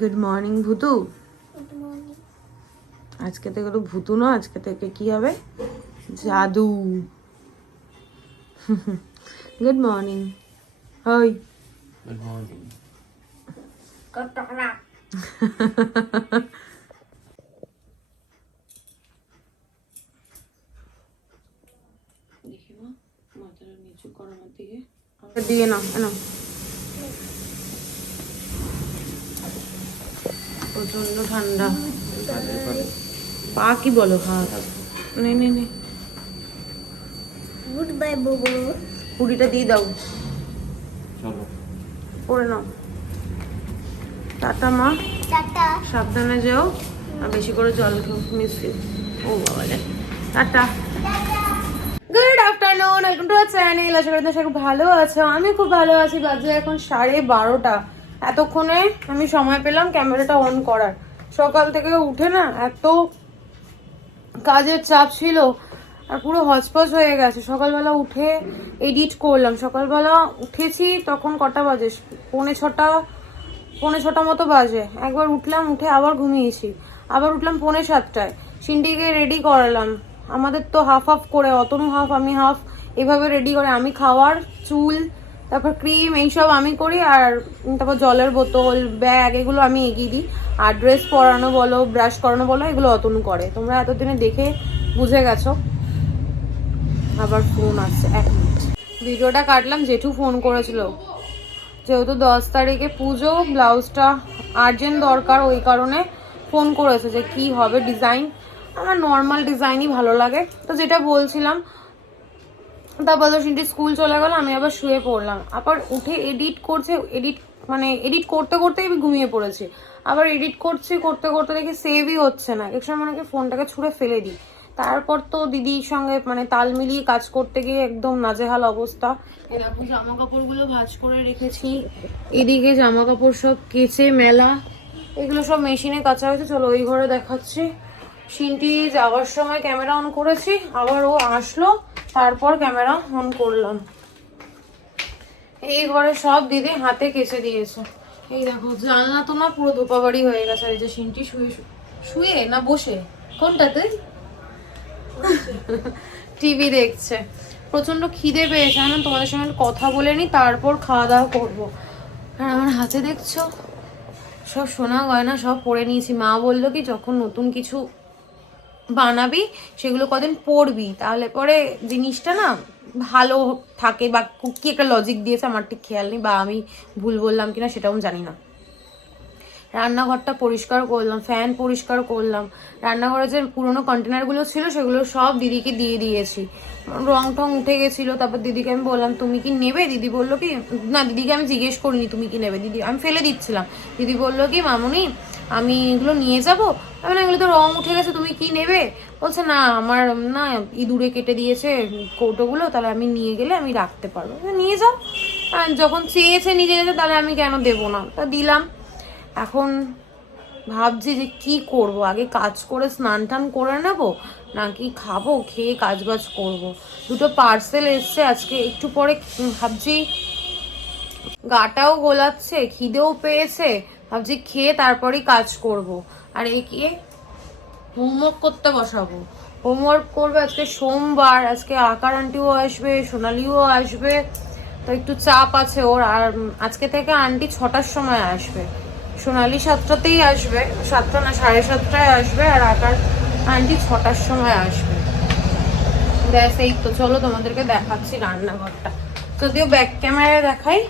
Good morning ভূতু। আজকে থেকে তো ভূতু না, আজকে থেকে কি হবে? জাদু। Good morning. হই গুড মর্নিং। দেখি মা, মাথাটা নিচু কর আমার দিকে। দিয়ে নাও এনো। প্রচন্ড ঠান্ডা। পা কি বলো? হাত নে নে নে, গুড বাই বাবু। পুরিটা দিয়ে দাও, চলো পরে নাও। টাটা মা, টাটা। সাবধানে যাও আর বেশি করে জল খেও। Miss you. ও বাবা রে, টাটা। Good afternoon, welcome to our channel. আশা করি তোমরা সবাই ভালো আছো। আমি খুব ভালো আছি। বাজে এখন 12:30। এতক্ষণে আমি সময় পেলাম ক্যামেরাটা অন করার। সকাল থেকে উঠে না এত কাজের চাপ ছিল আর পুরো হজপজ হয়ে গেছে। সকালবেলা উঠে এডিট করলাম। সকালবেলা উঠেছি তখন কটা বাজে? পৌনে ছটা মতো বাজে। একবার উঠলাম, উঠে আবার ঘুমিয়েছি। আবার উঠলাম 6:45। সিন্ডিকে রেডি করালাম। আমাদের তো হাফ হাফ করে, অতনু হাফ আমি হাফ, এভাবে রেডি করে আমি খাওয়ার, চুল, তারপর ক্রিম, এইসব আমি করি। আর তারপর জলের বোতল, ব্যাগ, এগুলো আমি এগিয়ে দিই। আর ড্রেস পরানো বলো, ব্রাশ করানো বলো, এগুলো অতনু করে। তোমরা এতদিনে দেখে বুঝে গেছো। আবার ফোন আসছে, 1 মিনিট। ভিডিওটা কাটলাম, জেঠু ফোন করেছিল। যেহেতু 10 তারিখে পুজো, ব্লাউজটা আর্জেন্ট দরকার, ওই কারণে ফোন করেছে যে কি হবে ডিজাইন। আমার নর্মাল ডিজাইনই ভালো লাগে। তো যেটা বলছিলাম, তারপর তো সিন্টি স্কুল চলে গেল, আমি আবার শুয়ে পড়লাম। আবার উঠে এডিট করছে, এডিট করতে করতেই আমি ঘুমিয়ে পড়েছি। আবার এডিট করতে করতে দেখি সেভই হচ্ছে না। এক সময় মনে হয় ফোনটাকে ছুঁড়ে ফেলে দিই। তারপর তো দিদির সঙ্গে তাল মিলিয়ে কাজ করতে গিয়ে একদম নাজেহাল অবস্থা। এরকম জামা কাপড়গুলো ভাঁজ করে রেখেছি, এদিকে জামা কাপড় সব কেচে মেলা, এগুলো সব মেশিনে কাচা হয়েছে। চলো ওই ঘরে দেখাচ্ছি। সিন্টি যাওয়ার সময় ক্যামেরা অন করেছি, আবার ও আসলো তারপর ক্যামেরা অন করলাম। এই ঘরে সব দিদি হাতে কেচে দিয়েছে। এই দেখো জানলা তো না পুরো ধোপাবাড়ি হয়ে গেছে। এই যে সিন্টি শুয়ে না বসে, কোনটাতে টিভি দেখছে। প্রচন্ড খিদে পেয়েছে। না তোমাদের সঙ্গে কথা বলে নি, তারপর খাওয়া দাওয়া করবো। আর আমার হাতে দেখছো সব সোনা গয়না সব পরে নিয়েছি। মা বললো কি যখন নতুন কিছু বানাবি সেগুলো কদিন পরবি, তাহলে পরে জিনিসটা না ভালো থাকে। বা কি একটা লজিক দিয়েছে, আমার ঠিক খেয়াল নেই, বা আমি ভুল বললাম কিনা সেটাও জানি না। রান্নাঘরটা পরিষ্কার করলাম, ফ্যান পরিষ্কার করলাম। রান্নাঘরে যে পুরোনো কন্টেনারগুলো ছিল সেগুলো সব দিদিকে দিয়ে দিয়েছি। রং টং উঠে গেছিলো। তারপর দিদিকে আমি বললাম তুমি কি নেবে? দিদি বললো কি না, দিদিকে আমি জিজ্ঞেস করিনি তুমি কি নেবে। দিদি, আমি ফেলে দিচ্ছিলাম। দিদি বললো কি মামুনি আমি এগুলো নিয়ে যাবো। আমি না, এগুলো তো রং উঠে গেছে, তুমি কি নেবে? বলছে না আমার না ইঁদুরে কেটে দিয়েছে কৌটোগুলো, তাহলে আমি নিয়ে গেলে আমি রাখতে পারবো। নিয়ে যাও। যখন চেয়েছে নিজে যেতে, তাহলে আমি কেন দেবো না? তা দিলাম। এখন ভাবছি যে কি করব, আগে কাজ করে স্নান টান করে নেবো নাকি খাবো, খেয়ে কাজ বাজ করবো। দুটো পার্সেল এসছে আজকে, একটু পরে ভাবছি গাটাও গোলাচ্ছে, খিদেও পেয়েছে, ভাবছি খেয়ে তারপরেই কাজ করব। আর একে হোমওয়ার্ক করতে বসাবো। হোমওয়ার্ক করবে আজকে সোমবার, আজকে আকার আন্টিও আসবে, সোনালিও আসবে, তো একটু চাপ আছে ওর। আর আজকে থেকে আন্টি 6টার সময় আসবে, সোনালি 7টাতেই আসবে, 7টা না 7:30টায় আসবে, আর আকার আন্টি 6টার সময় আসবে। ব্যাস এই তো। চলো তোমাদেরকে দেখাচ্ছি রান্নাঘরটা, যদিও ব্যাক ক্যামেরায় দেখাই।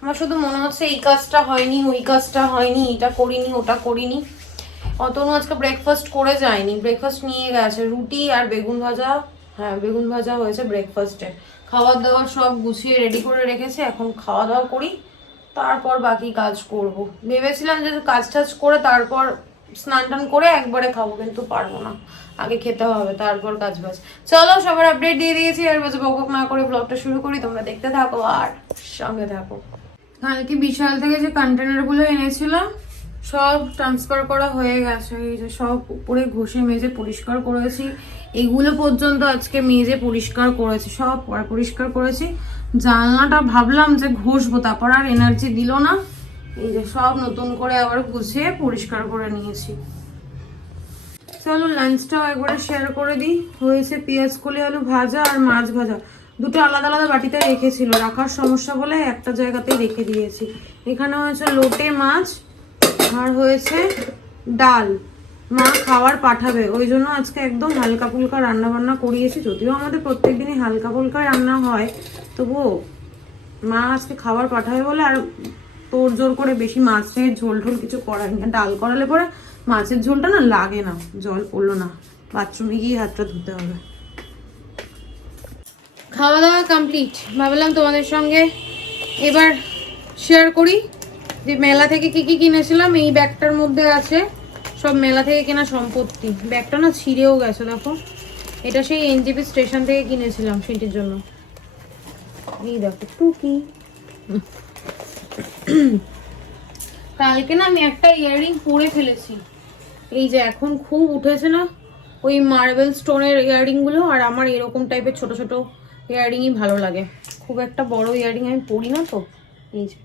আমার শুধু মনে হচ্ছে এই কাজটা হয়নি, ওই কাজটা হয়নি, এটা করিনি, ওটা করিনি। অতনু আজকে ব্রেকফাস্ট করে যায়নি, ব্রেকফাস্ট নিয়ে গেছে রুটি আর বেগুন ভাজা। হ্যাঁ বেগুন ভাজা হয়েছে ব্রেকফাস্টে। খাবার দাবার সব গুছিয়ে রেডি করে রেখেছে, এখন খাওয়া দাওয়া করি, তারপর বাকি কাজ করব। ভেবেছিলাম যে কাজ টাজ করে তারপর স্নান টান করে একবারে খাবো, কিন্তু পারবো না, আগে খেতে হবে তারপর কাজ বাজ। চলো সবার আপডেট দিয়ে দিয়েছি, আর বাজে বকবক না করে ব্লগটা শুরু করি। তোমরা দেখতে থাকো আর সঙ্গে থাকো। কালকে বিশাল থেকে যে কন্টেনারগুলো এনেছিলাম সব ট্রান্সফার করা হয়ে গেছে। এই যে সব উপরে ঘষে মেজে পরিষ্কার করেছি, এগুলো পর্যন্ত আজকে মেজে পরিষ্কার করেছি, সব পরিষ্কার করেছি। জানলাটা ভাবলাম যে ঘষবো, তারপর আর এনার্জি দিল না, এই যে সব নতুন করে আবার গুছিয়ে পরিষ্কার করে নিয়েছি। চলো লাঞ্চটাও একবারে শেয়ার করে দিই। হয়েছে পেঁয়াজ কলি আলু ভাজা আর মাছ ভাজা, দুটো আলাদা আলাদা বাটিতে রেখেছিল, রাখার সমস্যা বলে একটা জায়গাতেই রেখে দিয়েছি। এখানে হয়েছে লোটে মাছ আর হয়েছে ডাল। মা খাবার পাঠাবে ওই জন্য আজকে একদম হালকা ফুলকা রান্না বান্না করিয়েছি, যদিও আমাদের প্রত্যেকদিনই হালকা ফুলকা রান্না হয়, তবুও মা আজকে খাবার পাঠাবে বলে আর তোর জোর করে বেশি মাছের ঝোল ঢোল কিছু করাই না। ডাল করালে পরে মাছের ঝোলটা না লাগে না, জল পড়লো না, বাথরুমে গিয়ে হাতটা ধুতে হবে। খাওয়া দাওয়া কমপ্লিট, ভাবলাম তোমাদের সঙ্গে এবার শেয়ার করি যে মেলা থেকে কি কি কিনেছিলাম। এই ব্যাগটার মধ্যে আছে সব মেলা থেকে কেনা সম্পত্তি। ব্যাগটা না ছিঁড়েও গেছে, দেখো এটা সেই এনজেপি স্টেশন থেকে কিনেছিলাম সেটির জন্য। এই দেখো টুকি। কালকে না আমি একটা ইয়াররিং পরে ফেলেছি, এই যে এখন খুব উঠেছে না ওই মার্বেল স্টোনের ইয়াররিং গুলো, আর আমার এরকম টাইপের ছোট ছোট ইয়াররিংই ভালো লাগে, খুব একটা বড় ইয়াররিং আমি পরি না তো। এই যে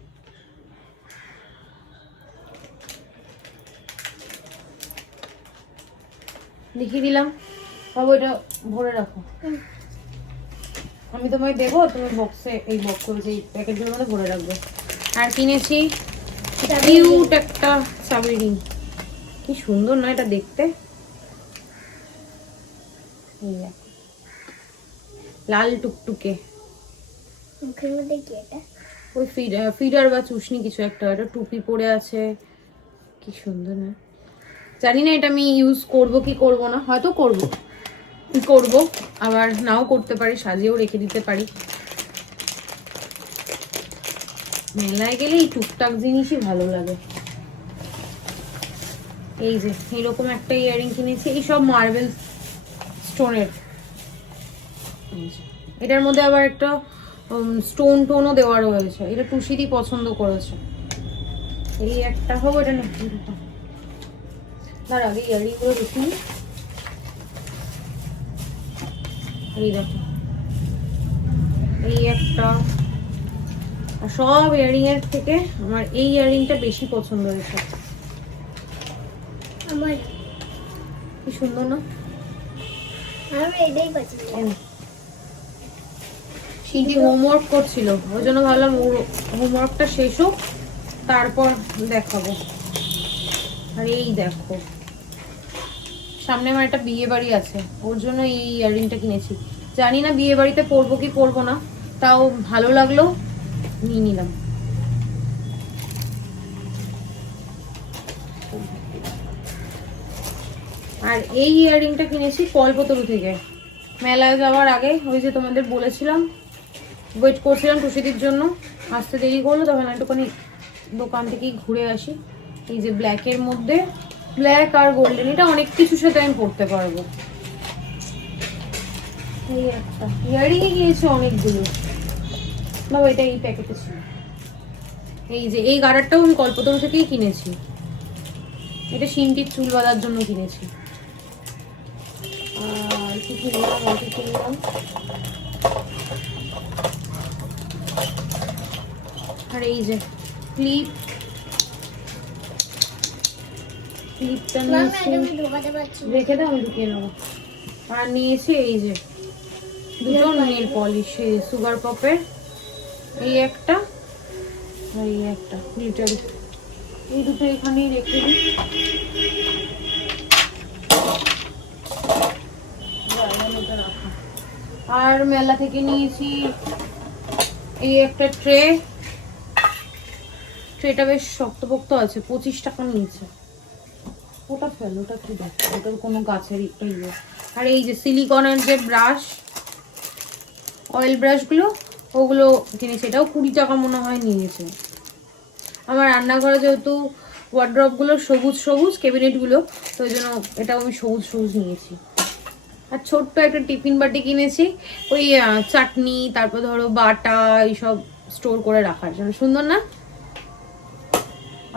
দেখিয়ে দিলাম, বাবু এটা ভরে রাখো, আমি তোমায় দেবো, তুমি বক্সে এই বক্স এই প্যাকেটগুলোর মধ্যে ভরে রাখবে। আর কিনেছি কিউট একটা চাবি রিং, কি সুন্দর না এটা দেখতে, লাল টুকটুকে। ওই ফিডার বা চুষনি কিছু একটা, এটা টুপি পরে আছে, কি সুন্দর না। জানি না এটা আমি ইউজ করব কি করব না, হয়তো করব আবার নাও করতে পারি, সাজিয়েও রেখে দিতে পারি। মেলায় গেলে এই টুকটাক জিনিসই ভালো লাগে। এই যে এরকম একটা ইয়াররিং কিনেছি, এই সব মার্বেল স্টোনের। এটার মধ্যে আবার একটা স্টোন টোনও দেওয়া রয়েছে, এটা টুসিদি পছন্দ করেছে। এই একটা হবে, এটা না তার আগে ইয়াররিং গুলো দেখি। এই দেখো এই একটা, সব ইয়াররিং এর থেকে আমার এই ইয়াররিংটা বেশি পছন্দ হয়েছে। আমার কি সুন্দর না, আমার এটাই পছন্দ। সিদ্ধি হোমওয়ার্ক করছিল, ওই জন্য ভাবলাম হোমওয়ার্কটা শেষ হোক তারপর দেখাবো। আর এই দেখো সামনে আমার একটা বিয়ে বাড়ি আছে, ওর জন্য এই ইয়াররিংটা কিনেছি। জানি না বিয়ে বাড়িতে পরবো কি পরবো না, তাও ভালো লাগলো নিয়ে নিলাম। আর এই ইয়াররিংটা কিনেছি কল্পতরু থেকে। মেলায় যাওয়ার আগে ওই যে তোমাদের বলেছিলাম ওয়েট করছিলাম টুসিদির জন্য, আসতে দেরি করলো, তখন একটুখানি দোকান থেকেই ঘুরে আসি। এই যে ব্ল্যাকের মধ্যে, ব্ল্যাক আর গোল্ডেন, এটা অনেক কিছুর সাথে আমি পরতে পারবো। এই একটা ইয়াররিংই কিনেছি অনেকগুলো, বাবা এটা এই প্যাকেটে ছিল। এই যে এই গার্ডারটাও আমি কল্পতরু থেকেই কিনেছি, এটা সিনটির চুল বাঁধার জন্য কিনেছি। আর কি কিনলাম, আর এই যে ক্লিপটা নিয়েছি, রেখে দাও আমি ঢুকিয়ে নেবো। আর নিয়েছি এই যে দুটো নেল পলিশ, সুগার পপের, এই একটা আর এই একটা গ্লিটারি, এই দুটো এখানেই রেখে দিই। আর মেলা থেকে নিয়েছি এই একটা ট্রেটা বেশ শক্তপোক্ত আছে, 25 টাকা নিয়েছে। ওটা ফেল, ওটা কি দেখ, ওটার কোনো গাছের ইয়ে। আর এই যে সিলিকনের যে ব্রাশ, অয়েল ব্রাশগুলো, ওগুলো কিনেছি, এটাও 20 টাকা মনে হয় নিয়েছে। আমার রান্নাঘরে যেহেতু ওয়ার্ড্রপগুলো সবুজ সবুজ, ক্যাবিনেটগুলো, তো ওই জন্য এটাও আমি সবুজ সবুজ নিয়েছি। আর ছোট্ট একটা টিফিন বাটি কিনেছি, ওই চাটনি, তারপর ধরো বাটা এইসব স্টোর করে রাখার জন্য, সুন্দর না।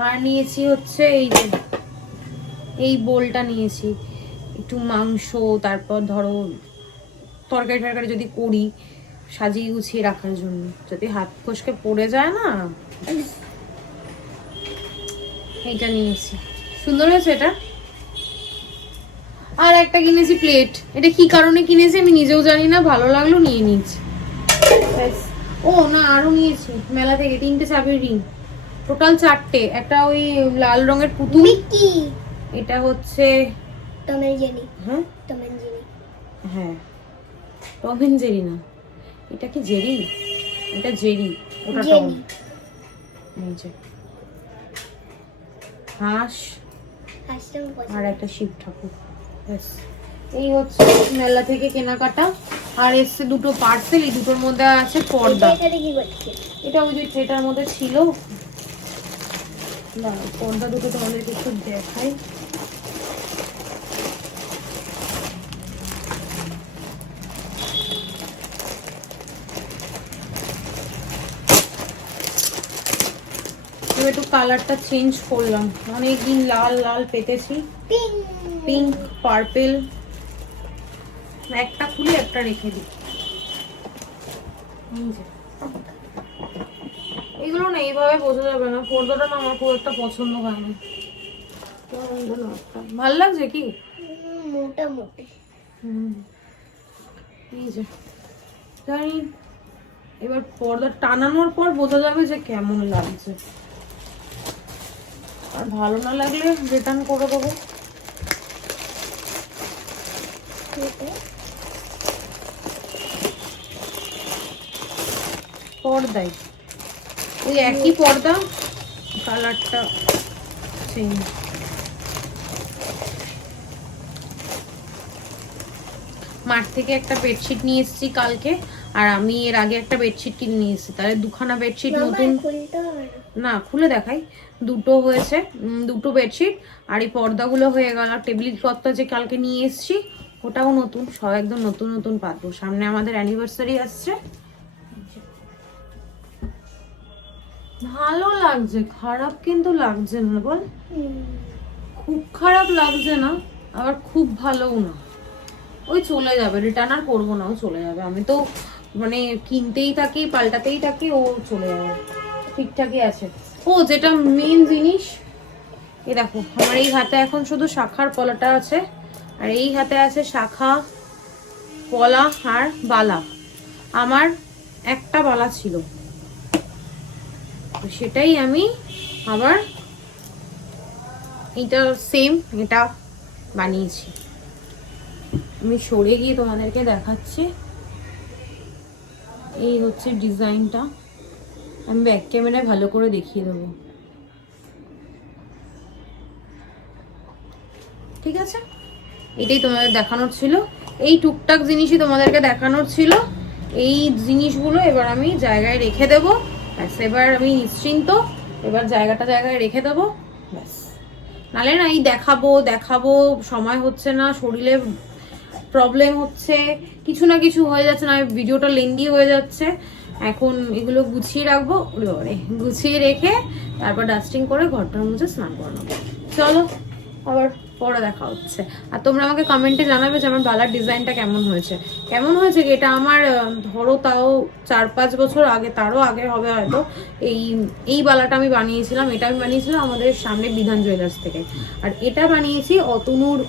আর নিয়েছি হচ্ছে এই যে এই বোলটা নিয়েছি, একটু মাংস, তারপর ধরো তরকারি টরকারি যদি করি সাজিয়ে গুছিয়ে রাখার জন্য, যদি হাত ফসকে পড়ে যায় না। এইটা নিয়েছি, সুন্দর হয়েছে এটা। আর একটা কিনেছি প্লেট, এটা কি কারণে কিনেছি আমি নিজেও জানি না, ভালো লাগলো নিয়ে নিয়েছি। ও না, আরো নিয়েছি মেলা থেকে 3টে চাবির রিং, টোটাল 4টে। একটা ওই লাল রঙের পুতুল, এটা হচ্ছে টম এন্ড জেরি। হ্যাঁ টম এন্ড জেরি। হ্যাঁ টম এন্ড জেরি না, এটা কি জেরি? এটা জেরি, ওটা টম। জেরি। নিচে হাঁস হাসটা আর একটা শিব ঠাকুর। ব্যাস, এই হচ্ছে মেলা থেকে কেনাকাটা। আর এসছে দুটো পার্সেল, এই দুটোর মধ্যে আছে পর্দা। এখানে কি করছে? এটা ওই যে ট্রেটার মধ্যে ছিল। দাঁড়াও, পর্দা দুটো তোমাদেরকে একটু দেখাই। একটু কালারটা চেঞ্জ করলাম, অনেকদিন লাল লাল পেতেছি, পিঙ্ক পার্পেল। একটা খুলে একটা রেখে দিই। এগুলো না এইভাবে বোঝা যাবে না, পর্দাটা না আমার খুব একটা পছন্দ হয় না। ভাল লাগছে কি? মোটামুটি। এই যে জানি, এবার পর্দা টানানোর পর বোঝা যাবে যে কেমন লাগছে। আর ভালো না লাগলে রিটার্ন করে দেবো। পর্দায় ওই একই পর্দা, কালারটা চেঞ্জ। মাঠ থেকে একটা বেডশিট নিয়ে এসেছি কালকে, আর আমি এর আগে একটা বেডশিট কিনে নিয়ে এসেছি, তাহলে দুখানা বেডশিট নতুন। না খুলে দেখাই, দুটো হয়েছে, দুটো বেডশিট। আর এই পর্দাগুলো হয়ে গেল, টেবিল ক্লথটা যে কালকে নিয়ে এসেছি ওটাও নতুন, সব একদম নতুন নতুন পাতবো। সামনে আমাদের অ্যানিভার্সারি আসছে। ভালো লাগছে, খারাপ কিন্তু লাগছে না বল, খুব খারাপ লাগছে না আবার খুব ভালোও না। ওই চলে যাবে, রিটার্ন আর করবো না, ও চলে যাবে। আমি তো মানে কিনতেই থাকি, পাল্টাতেই থাকি, ও চলে যাবে, ঠিকঠাকই আছে। ও যেটা মেন জিনিস, এ দেখো আমার এই হাতে এখন শুধু শাখার পলাটা আছে, আর এই হাতে আছে শাখা পলা আর বালা। আমার একটা বালা ছিল, তো সেটাই আমি আবার এটা সেম এটা বানিয়েছি। আমি সরে গিয়ে তোমাদেরকে দেখাচ্ছি। এই হচ্ছে ডিজাইনটা, আমি ব্যাক ক্যামেরায় ভালো করে দেখিয়ে দেবো, ঠিক আছে? এটাই তোমাদের দেখানোর ছিল, এই টুকটাক জিনিসই তোমাদেরকে দেখানোর ছিল। এই জিনিসগুলো এবার আমি জায়গায় রেখে দেবো, ব্যাস। এবার আমি নিশ্চিন্ত, এবার জায়গায় রেখে দেবো, ব্যাস। নালে না এই দেখাবো দেখাবো, সময় হচ্ছে না, শরীরে প্রবলেম হচ্ছে, কিছু না কিছু হয়ে যাচ্ছে, না ভিডিওটা লেন্দি হয়ে যাচ্ছে। এখন এগুলো গুছিয়ে রাখবো, গুছিয়ে রেখে তারপর ডাস্টিং করে ঘরটার মুছে স্নান করানো। চলো আবার পরে দেখা হচ্ছে। আর তোমরা আমাকে কমেন্টে জানাবে যে আমার বালার ডিজাইনটা কেমন হয়েছে। কেমন হয়েছে কি, এটা আমার ধরো তাও 4-5 বছর আগে, তারও আগে হবে হয়তো, এই বালাটা আমি বানিয়েছিলাম। এটা আমি বানিয়েছিলাম আমাদের সামনে বিধান জুয়েলার্স থেকে, আর এটা বানিয়েছি অতনুর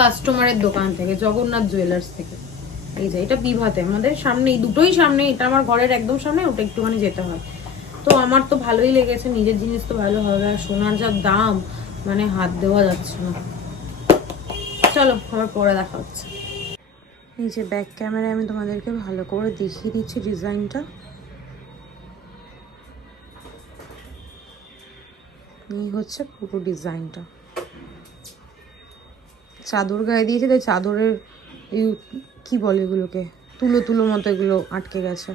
কাস্টমারের দোকান থেকে, জগন্নাথ জুয়েলার্স থেকে। এই যে এটা বিভাতে আমাদের সামনে, এই দুটোই সামনে, এটা আমার ঘরের একদম সামনে, ওটা একটুখানি যেতে হয়। তো আমার তো ভালোই লেগেছে, নিজের জিনিস তো ভালো হবে। আর সোনার যা দাম, মানে হাত দেওয়া যাচ্ছে না। চলো আবার পরে দেখা হচ্ছে। এই যে ব্যাক ক্যামেরায় আমি তোমাদেরকে ভালো করে দেখিয়ে দিচ্ছি ডিজাইনটা। এই হচ্ছে পুরো ডিজাইনটা, চাদর গায়ে দিয়েছে, তাই চাদরের এই কি বলে এগুলোকে, তুলো তুলো মতো এগুলো আটকে গেছে।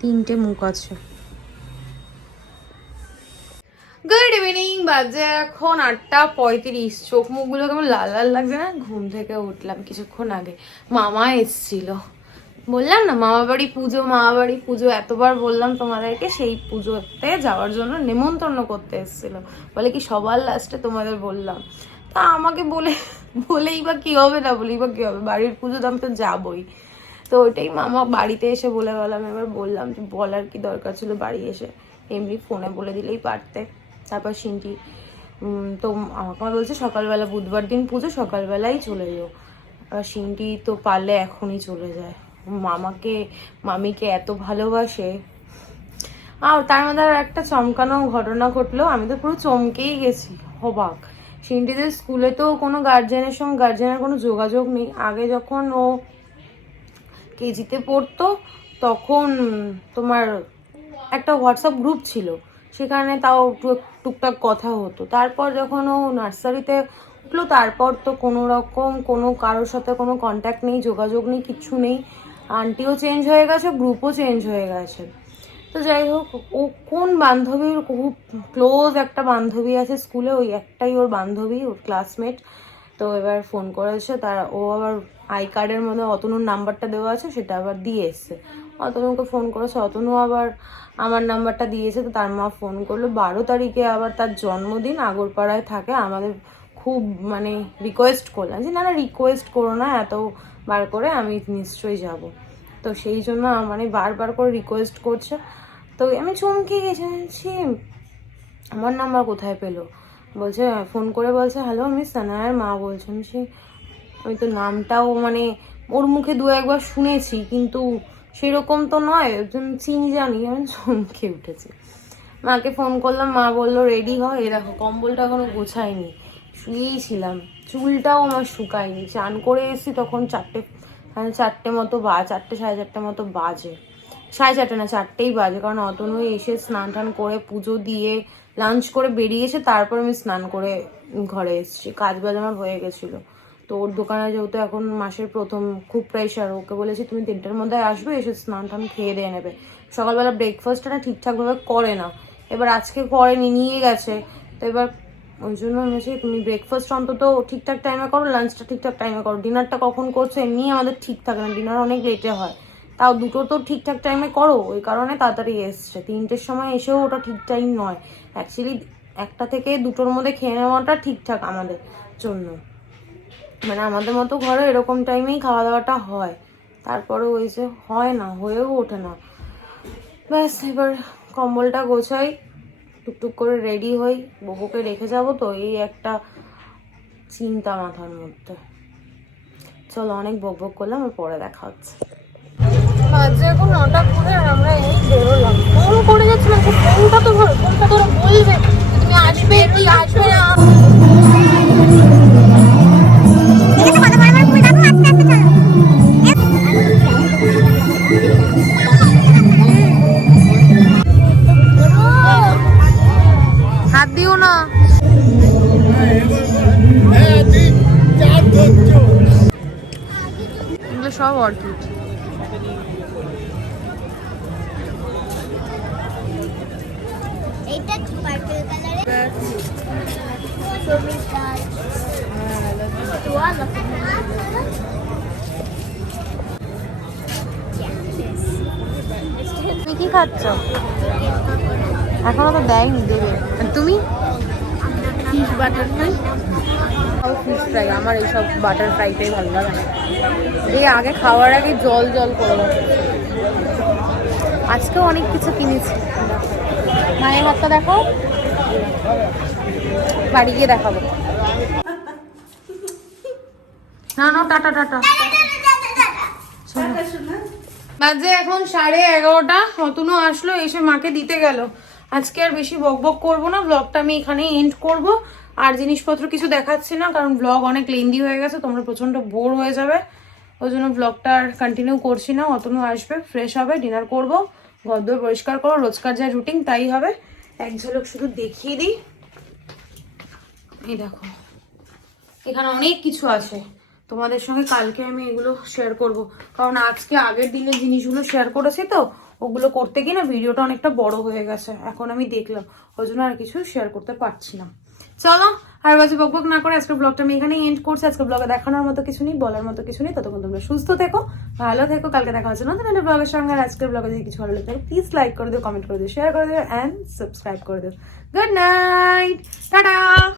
3টে মুখ আছে। গুড ইভিনিং, বাজে এখন 8:35। চোখ মুখগুলো কেমন লাল লাল লাগছে না? ঘুম থেকে উঠলাম কিছুক্ষণ আগে, মামা এসছিল। বললাম না মামা বাড়ি পুজো, এতবার বললাম তোমাদেরকে, সেই পুজোতে যাওয়ার জন্য নেমন্তন্ন করতে এসেছিল। বলে কি সবার লাস্টে তোমাদের বললাম, তা আমাকে বলেই বা কি হবে, না বলেই বা কি হবে, বাড়ির পুজো আমি তো যাবই। তো ওইটাই মামা বাড়িতে এসে বলে গেলাম। এবার বললাম যে বলার কি দরকার ছিল বাড়ি এসে, এমনি ফোনে বলে দিলেই পারতে। তারপর সিনটি তো আমাকে বলছে সকালবেলা, বুধবার দিন পুজো, সকালবেলাই চলে যাও। আর সিনটি তো পারলে এখনই চলে যায়। মামিকে এত ভালোবাসে। আর তার মধ্যে আর একটা চমকানো ঘটনা ঘটলো, আমি তো পুরো চমকেই গেছি, অবাক। সিনটিদের স্কুলে তো কোনো গার্জেনের কোনো যোগাযোগ নেই। আগে যখন ও কেজিতে পড়তো তখন তোমার একটা হোয়াটসঅ্যাপ গ্রুপ ছিল, সেখানে তাও টুকটাক কথা হতো। তারপর যখন ও নার্সারিতে উঠলো তারপর তো কোনো কারোর সাথে কোনো কন্ট্যাক্ট নেই, যোগাযোগ নেই, কিচ্ছু নেই। আন্টিও চেঞ্জ হয়ে গেছে, গ্রুপও চেঞ্জ হয়ে গেছে। তো যাই হোক, ও কোন বান্ধবীর খুব ক্লোজ একটা বান্ধবী আছে স্কুলে, ওই একটাই ওর বান্ধবী, ওর ক্লাসমেট। তো এবার ফোন করেছে, ও আবার আই কার্ডের মধ্যে অতনুর নাম্বারটা দেওয়া আছে, সেটা আবার দিয়ে এসছে। অতনুকে ফোন করেছে, অতনু আবার আমার নাম্বারটা দিয়েছে। তো তার মা ফোন করলো, 12 তারিখে আবার তার জন্মদিন, আগরপাড়ায় থাকে। আমাদের খুব মানে রিকোয়েস্ট করলাম যে না রিকোয়েস্ট করো না এত বার করে, আমি নিশ্চয়ই যাব। তো সেই জন্য মানে বারবার করে রিকোয়েস্ট করছে। তো আমি চমকে গেছি, আমার নাম্বার কোথায় পেলো? বলছে, ফোন করে বলছে, হ্যালো আমি সানায়ার মা বলছেন। আমি তো নামটাও মানে ওর মুখে দু একবার শুনেছি, কিন্তু সেরকম তো নয়, চিনি জানি। আমি চমকে উঠেছি। মাকে ফোন করলাম, মা বললো রেডি হয়। এ দেখো কম্বলটা এখনো গোছায়নি, শুয়েই ছিলাম। চুলটাও আমার শুকায়নি। চান করে এসেছি তখন 4টে মতো বাজে, 4টে সাড়ে 4টে মতো বাজে। 4:30 না 4টেই বাজে, কারণ অতনু এসে স্নান টান করে পুজো দিয়ে লাঞ্চ করে বেরিয়েছে। তারপর আমি স্নান করে ঘরে এসেছি, কাজ বাজ আমার হয়ে গেছিলো। তো ওর দোকানে যেহেতু এখন মাসের প্রথম, খুব প্রেশার। ওকে বলেছি তুমি 3টের মধ্যে আসবে, এসে স্নান টান খেয়ে দিয়ে নেবে। সকালবেলা ব্রেকফাস্টটা না ঠিকঠাকভাবে করে না, এবার আজকে করেনি, নিয়ে গেছে। তো এবার ওই জন্য বলেছি তুমি ব্রেকফাস্ট অন্তত ঠিকঠাক টাইমে করো, লাঞ্চটা ঠিকঠাক টাইমে করো। ডিনারটা কখন করছো এমনি আমাদের ঠিক থাকে না, ডিনার অনেক লেটে হয়। তাও দুটো তো ঠিকঠাক টাইমে করো, ওই কারণে তাড়াতাড়ি এসছে। 3টের সময় এসেও ওটা ঠিক টাইম নয়। অ্যাকচুয়ালি 1টা থেকে 2টোর মধ্যে খেয়ে নেওয়াটা ঠিকঠাক আমাদের জন্য, মানে আমাদের মতো ঘরে এরকম টাইমেই খাওয়া দাওয়াটা হয়। তারপরে ওই যে হয় না, হয়েও ওঠে না। ব্যাস এবার কম্বলটা গোছাই, টুকটুক করে রেডি হই, বহুকে রেখে যাবো। তো এই একটা চিন্তা মাথার মধ্যে। চলো, অনেক বক করলাম, আর পরে দেখা হচ্ছে। বাজে এখন 9টা করে, আর আমরা এই বেরোলাম। ফোন করে যাচ্ছিলাম, ফোনটা তো ধরো, ফোনটা ধরো, বলবে তুমি আসবে কি আসবে না। হাত দিও না। এগুলো সব অর্কিড। এটা পার্পল কালারের ছবি গাছ। তুমি কি খাচ্ছ? এখনো তো দেয়নি, দেবে। তুমি? Fish butter fry. Fish fry, আমার এইসব বাটার ফ্রাইটাই ভালো লাগে না। এই আগে খাওয়ার আগে জল করে বসে। আজকেও অনেক কিছু কিনেছি। মায়ের হাতটা দেখো, বাড়ি গিয়ে দেখাবো। না টাটা। বাজে এখন 11:30। অতনু আসলো, এসে মাকে দিতে গেল। আজকে আর বেশি বকবক করবো না, ব্লগটা আমি এখানেই এন্ড করব। আর জিনিসপত্র কিছু দেখাচ্ছি না, কারণ ব্লগ অনেক লেন্দি হয়ে গেছে, তোমরা প্রচন্ড বোর হয়ে যাবে। ওই জন্য ব্লগটা আর কন্টিনিউ করছি না। অতনু আসবে, ফ্রেশ হবে, ডিনার করবো, ঘরদোর পরিষ্কার করো, রোজকার যা রুটিন তাই হবে। এক ঝলক শুধু দেখিয়ে দিই। এই দেখো, এখানে অনেক কিছু আছে, তোমাদের সঙ্গে কালকে আমি এগুলো শেয়ার করব, কারণ আজকে আগের দিনের জিনিসগুলো শেয়ার করেছি। তো ওগুলো করতে গিয়ে না ভিডিওটা অনেকটা বড় হয়ে গেছে, এখন আমি দেখলাম, ওই জন্য আর কিছু শেয়ার করতে পারছি না। চলো, আর বাজে বকবক না করে আজকের ব্লগটা আমি এখানেই এন্ড করছি। আজকে ব্লগে দেখানোর মতো কিছু নেই, বলার মতো কিছু নেই। ততক্ষণ তোমরা সুস্থ থেকো, ভালো থেকো। কালকে দেখা হচ্ছে নতুন একটা ব্লগের সঙ্গে। আর আজকের ব্লগে যদি কিছু ভালো লাগে প্লিজ লাইক করে দিও, কমেন্ট করে দিও, শেয়ার করে দিও, অ্যান্ড সাবস্ক্রাইব করে দিও। Good night, tata.